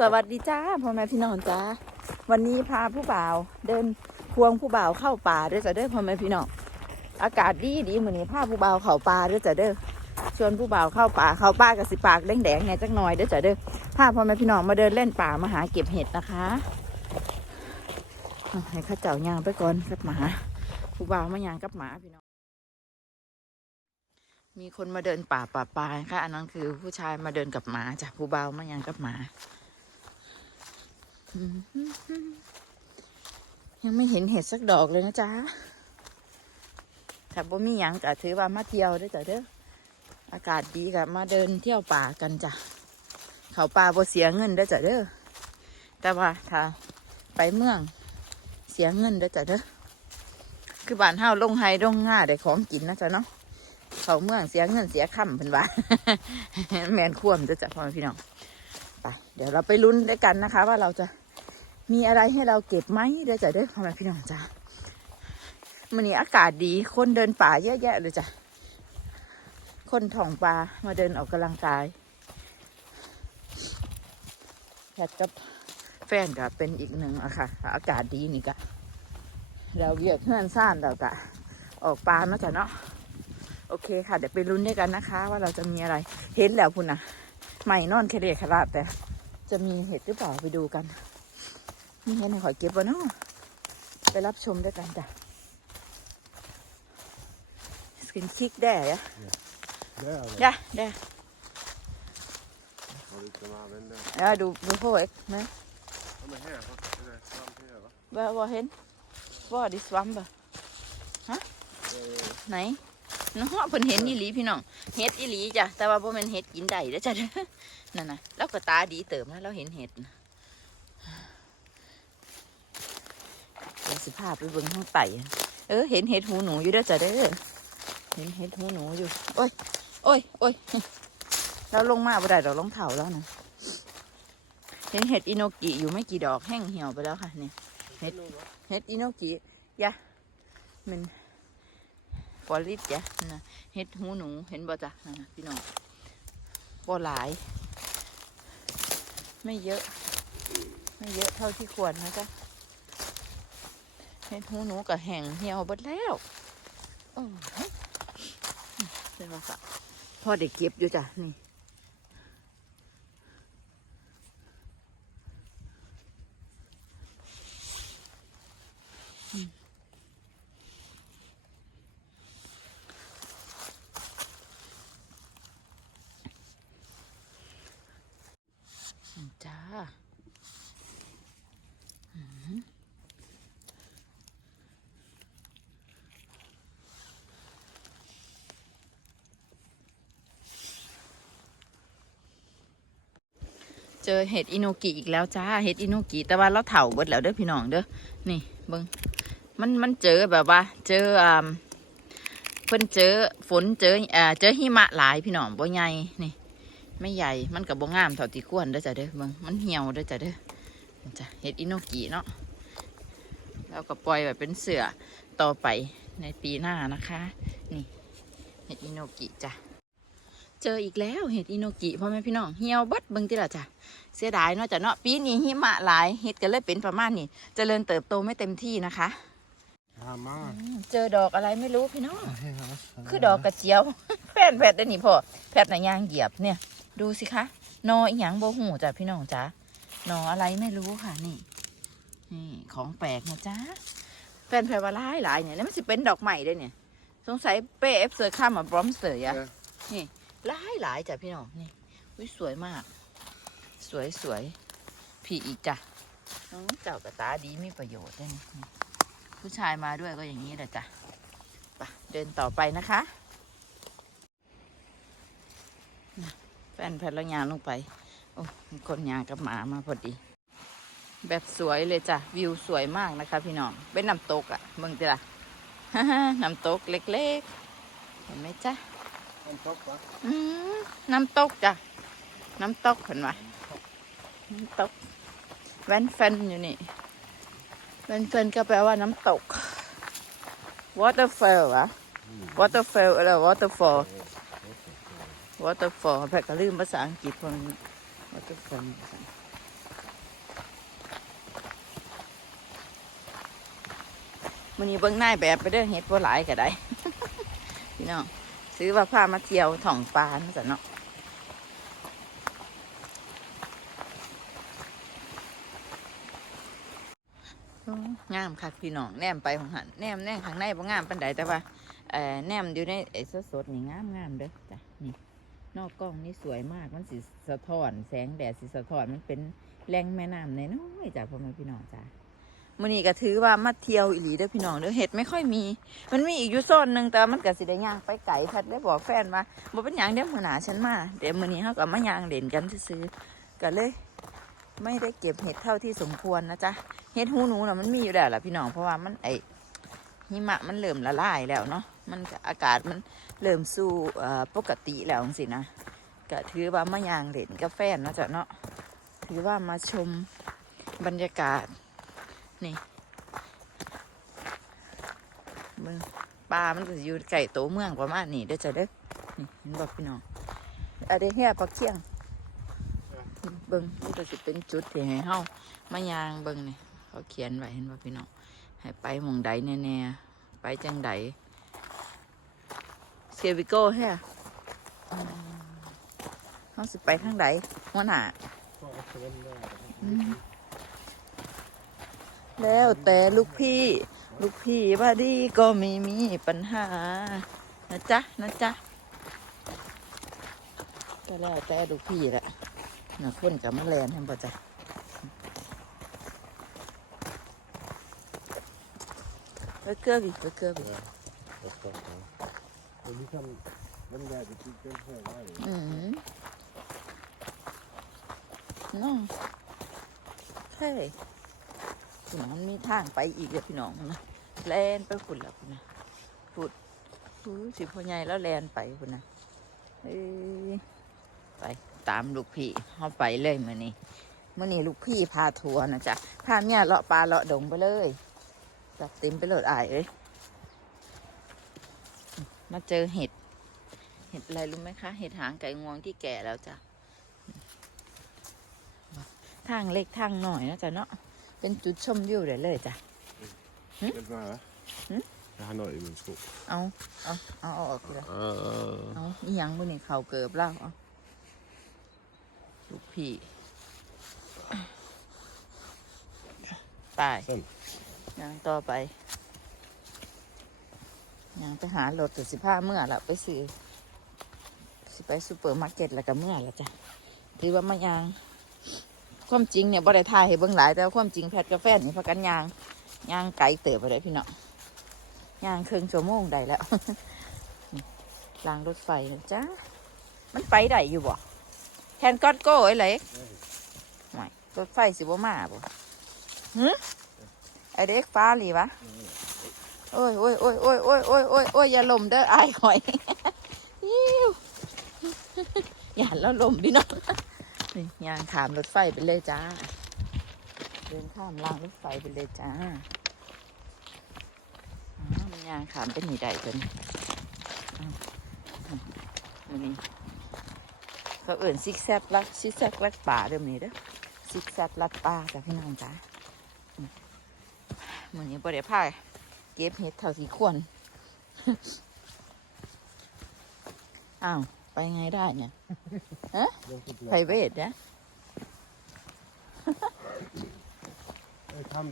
สวัสดีจ้าพ่อแม่พี่น้องจ้าวันนี้พาผู้บ่าวเดินควงผู้บ่าวเข้าป่าด้วยจ้ะเด้อพ่อแม่พี่น้องอากาศดีดีเหมือนนี้พาผู้บ่าวเข้าป่าด้วยจ้ะเด้อชวนผู้บ่าวเข้าป่าเข้าป่ากับสิปากแดงๆเนี่ยจักหน่อยเด้อจ้ะเด้อพาพ่อแม่พี่น้องมาเดินเล่นป่ามาหาเก็บเห็ดนะคะให้ข้าเจ้าย่างไปก่อนกับหมาผู้บ่าวมาย่างกับหมาพี่น้องมีคนมาเดินป่าป่าปลายค่ะอันนั้นคือผู้ชายมาเดินกับหมาจากผู้เบามาย่างกับหมา ยังไม่เห็นเห็ดสักดอกเลยนะจ๊ะถ้าบ่มีหยังก็ถือว่ามาเที่ยวเด้จ้ะเด้อ อากาศดีกับมาเดินเที่ยวป่ากันจ้ะ เขาป่าบ่เสียเงินเด้จ้ะเด้อ แต่ว่าถ้าไปเมืองเสียเงินเด้จ้ะเด้อ คือบ้านเฮาลงไฮลงง่าได้ของกินนะจ๊ะเนาะ เขาเมืองเสียเงินเสียคำเพิ่นว่าแมนควมเด้จ้ะพ่อพี่น้อง ไป เดี๋ยวเราไปลุ้นด้วยกันนะคะ ว่าเราจะ มีอะไรให้เราเก็บไหมเดี๋ยวจะได้พ่อแม่พี่น้องจ้ามันนี้อากาศดีคนเดินป่าเยอะแยะเลยจ้ะคนถ่องปลามาเดินออกกำลังกายแพทย์กับแฟนก็เป็นอีกหนึ่งอะค่ะ อากาศดีนี่กะเราเวียกเพื่อนซ่านเรากะ ออกปลาเนาะจ้ะเนาะโอเคค่ะ เดี๋ยวไปลุ้นด้วยกันนะคะ ว่าเราจะมีอะไร เห็นแล้วพุ่นนะใหม่นอนแคเดคาราดแต่ จะมีเห็ดหรือเปล่าไปดูกัน นี่เห็นขอยเก็บวะเนาะไปรับชมด้วยกันจ้ะสกินคิกได้อะ Där är det. ได้ได้ Har du inte med använt den? เออดูดูโพเอ็กนะ Ja men här, vad är det? Svamp här va? ว่าว่าเห็นว่าดิสวัมบะ Eh, ไหนน้องเพิ่นเห็นอีหลีพี่น้องเห็ดอีหลีจ้ะแต่ว่าบ่แม่นเห็ดกินได้เด้อจ้ะเด้อนั่นน่ะแล้วก็ตาดีเติมนะเราเห็นเห็ดน่ะ เดี๋ยวสิพาไปเบิ่งข้างไต่เออเห็นเห็ดหูหนูอยู่เด้อจ้ะเด้อเห็นเห็ดหูหนูอยู่ โอ้ยโอ้ยโอ้ยเราลงมาบ่ได้ดอกรองเท้าแล้วนะเห็นเห็ดอินโนกิอยู่ไม่กี่ดอกแห้งเหี่ยวไปแล้วค่ะเนี่ยเห็ดเห็ดอินโนกิยะมันปอลิตจ้ะนะเห็ดหูหนูเห็นบ่จ้ะนั่นน่ะพี่น้องบ่หลาย ไม่เยอะ ไม่เยอะเท่าที่ควรนะจ๊ะ เห็ดหูหนูกับแห้งเหี่ยวหมดแล้วอ้ยเป็นว่าค่ะพ่อเด็กเก็บอยู่จ้ะนี่ จ้าอืม เจอเห็ดอิโนกิอีกแล้วจ้าเห็ดอิโนกิแต่ว่าเราเถาเบิดแล้วเด้อพี่น้องเด้อนี่เบิงมันมันเจอแบบว่า เจออ่าเพิ่นเจอฝนเจออ่าเจอหิมะหลายพี่น้องบ่ใหญ่นี่ไม่ใหญ่มันกับบ่งามเท่าที่ควรเด้อจ้ะเด้อเบิ่งมันเหี่ยวเด้อจ้ะเด้อจ้ะเฮ็ดอิโนกิเนาะแล้วก็ปล่อยไว้เป็นเสือต่อไปในปีหน้านะคะ นี่เห็ดอิโนกิจ้ะ เจออีกแล้วเห็ดอิโนกิพ่อแม่พี่น้องเหี่ยวเบัดเบิ่งติล่ะจ้ะเสียดายเนาะจ้ะเนาะปีนี้หิมะหลายเห็ดก็เลยเป็นประมาณนี้เจริญเติบโตไม่เต็มที่นะคะ Hammar. อืมเจอดอกอะไรไม่รู้พี่น้อง Ja, คือดอกกระเจียวแผ่นแผ่นได้นี่พ่อแผ่นน่ะยางเหยียบเนี่ย ดูสิคะนออีหยังโบหูจ้ะพี่น้องจ้ะนออะไรไม่รู้ค่ะนี่นี่ของแปลกนะจ๊ะแผ่นแผ่นว่าหลายหลายเนี่ยแล้วมันสิเป็นดอกใหม่ได้เนี่ย สงสัยเป้เอฟเซอร์ข้ามมาบรอมเซอร์อะ Ja. หลายหลายจ้ะพี่น้องนี่อุ้ยสวยมาก สวยสวยพี่อีกจ้ะน้องเจ้ากระตาดีมีประโยชน์ด้วยนี่นผู้ชายมาด้วยก็อย่างนี้แหละจ้ะไปเดินต่อไปนะคะแฟนแพทย์แล้วยางลงไป โอ้คนยางกับหมามาพอดี แบบสวยเลยจ้ะ วิวสวยมากนะคะ พี่น้อง เป็นน้ำตกอะ่ะเบิ่งติล่ะน้ำตกเล็กๆ เห็นไหมจ๊ะ น้ำตกปะน้ำตกจ้ะ น้ำตกเห็นไหมน้ำตก แวนเฟนอยู่นี่ แวนเฟนก็แปลว่าน้ำตก waterfall อะ waterfall อะไร waterfall waterfall แพลก็ลืมภาษาอังกฤษพวกนี้ waterfall มันนี้เบิ้งหน้าแบบไปเรื่องเห็ดบ่หลายก็ได้ พี่น้อง ซื้อว่าพามาเที่ยวถ่องปลาเนเนาะงามคักพี่น้องแนมไปของหันแนมแนมข้างในบ่งามปานใดแต่ว่าเอ่อแนมอยู่ในไอ้สดๆนี่งามงามเด้อจ้ะนี่นอกกล้องนี่สวยมากมันสิสะท้อน แสงแดดสิสะท้อนมันเป็นแหล่งแม่น้ำในน้อยจ้ะพ่อแม่พี่น้องจ้ะ มื่อนี้ก็ถือว่ามาเที่ยวอีหลีเด้อพี่น้องเด้อเห็ดไม่ค่อยมี มันมีอีกอยู่โซนหนึ่งแต่มันก็สิได้ย่างไปไก่พัดได้บอกแฟนว่าบ่เป็นหยังเดี๋ยวมื้อหน้าฉันมาเดี๋ยวมื้อนี้เฮาก็มาย่างเล่นกันซื่อๆก็เลย ไม่ได้เก็บเห็ดเท่าที่สมควรนะจ๊ะเห็ดหูหนูน่ะมันมีอยู่แล้วล่ะพี่น้องเพราะว่ามันไอหิมะมันเริ่มละลายแล้วเนาะมันก็อากาศมันเริ่มสู่ปกติแล้วสินะก็ถือว่ามาย่างเล่นกาแฟนนะจ๊ะเนาะถือว่ามาชมบรรยากาศ นี่เมืองปลา มันก็อยู่ไก่โตเมืองประมาณนี้เด้อจ้ะเด้อนี่เห็นบอกพี่น้องอะเดเฮียปักเที่ยง เบิ่งมันก็สิเป็นจุดที่ให้เฮามายางเบิ่งนี่เขาเขียนไว้เห็นบ่พี่น้องให้ไปหมองใดแน่ๆไปจังใดเซวิโก้แฮะอืมเฮาสิไปทางใดหัวหน้า ก็เอาเส้นได้ อืม แล้วแต่ลูกพี่ ลูกพี่ว่าดีก็ไม่มีปัญหา นะจ๊ะ นะจ๊ะก็แล้วแต่ลูกพี่แหละนะคนกับมะแลนให้บ่จ๊ะไปเกลือบิไปเกลือบีวันนี้ทำน้ำยาจะกินเป็นแค่ได้เลยอืมน้องใช่ คุณมันมีทางไปอีกเลยพี่น้องนะแลนไปคุณแล้วคุณนะพูดพูดสิพ่อใหญ่แล้วแลนไปคุณนะเอ้ไปตามลูกพี่เขาไปเลยมื่อนี้มื่อนี้ลูกพี่พาทัวร์นะจ๊ะพาเมียเลาะปลาเลาะดงไปเลยจัดเต็มไปเลยอายเอ้ยมาเจอเห็ด เห็ดอะไรรู้ไหมคะ เห็ดหางไก่งวงที่แก่แล้วจ้ะทางเล็กทางหน่อยนะจ๊ะเนาะ เป็นจุดชมวิวได้เลยจ้ะเป็นมาเหรอหืมฮานอยมันสุกเอาเอาเอาเอาออกเลยเออเอาอีหยังมือนี่เขาเกิบเล่าเอาลูกพี่ไปเส้นยังต่อไปยังไปหารถแต่สิผ้าเมื่อละไปซื้อสิไปซูเปอร์มาร์เก็ตแล้วก็เมื่อละจ้ะถือว่ามายัง ความจริงเนี่ยบ่ได้ทายให้เบิ่งหลายแต่ว่าความจริงแพทกาแฟนี่พากันยางยางไกลเติบไปเลยพี่เน้องยางครึ่งชั่วโมงได้แล้วรางรถไฟนะจ้ามันไปได้อยู่บ่แทนก้อนโก้ไอ้เล็กไม่รถไฟสิบ่มาบ่หึไอเด็กฟ้าหลีวะโอ้ยโอ้ยโอ้ยโอ้ยโอ้ยโอ้ยโอ้ยโอ้ยอย่าลมเด้ออายหอยอิ๊วอย่าแล้วลมพี่น้อง นี่ยางขามรถไฟไปเลยจ้า เดินข้ามรางรถไฟไปเลยจ้ามันยางขามเป็นหนีได้จนมันนี่เขาเอื่นซิกแซกลักซิกแซกลักป่าเดิมนี้เด้อซิกแซกลักป่าจ้ะพี่น้องจ้ามันนี้บ่ได้พายเก็บเห็ดเท่าที่ควรอ้าว ไปไงได้เนี่ยฮะไพรเวทนะ Här kan